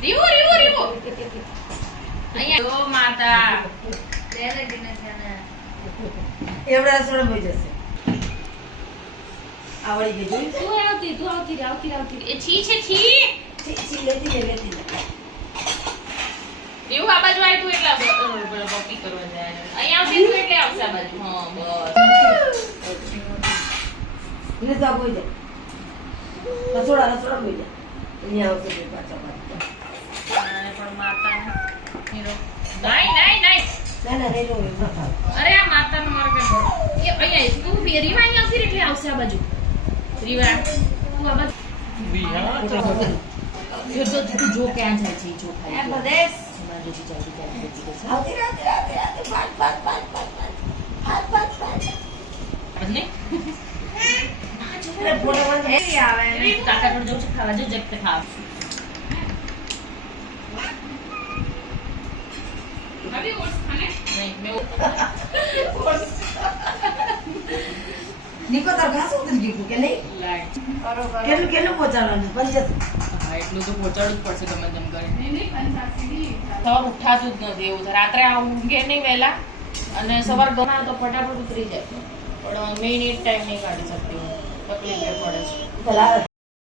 રીવો રીવો રીવો અહીંયા જો માતા તેરે દિને જાને એવડા સોળ બોઈ જશે આવડી ગઈ જોઈ તું આવતી એ છી છે છી છી લેતી લે રીવો આ બાજુ આય તું એટલે કોપી કરવા જાય અહીંયા આવતી તું એટલે આવશે આ બાજુ હા બસ ને જા બોઈ જા રસોડા બોઈ જા અહીંયા આવશે પાછા અને પણ માતા હીરો નહીં ના રેલો એમ ના થાય અરે આ માતાનો માર્ગ એ અહીંયા તું રીવા અહીંયા આવશે એટલે આવશે આ બાજુ રીવા તું આ બાજુ જો તું જો ક્યાં જાય છે જો એ ખાલી બદેશ આવતી બદલે અરે ફોટામાં એ આવે રીવ કાકા જોડે જવું છે ખાવા જો જગતે ખાવ અભી ઓટ્સ ખાને નહીં મેં નિકો તાર ઘાસ ઉતરી ગયું કે નહીં લાઈટ કરો કરો કેટલું પહોંચાડવાનું 75 હા એટલું તો પહોંચાડવું જ પડશે ગમે તેમ કરીને સવાર ઉઠાતું જ નથી એવું છે રાત્રે ઊંઘે નહીં વહેલા અને સવાર ગમે તો ફટાફટ ઉતરી જાય પણ મિનિટ ટાઈમ નહીં કાઢી શકતી હું તકલીફ પડે છે પેલા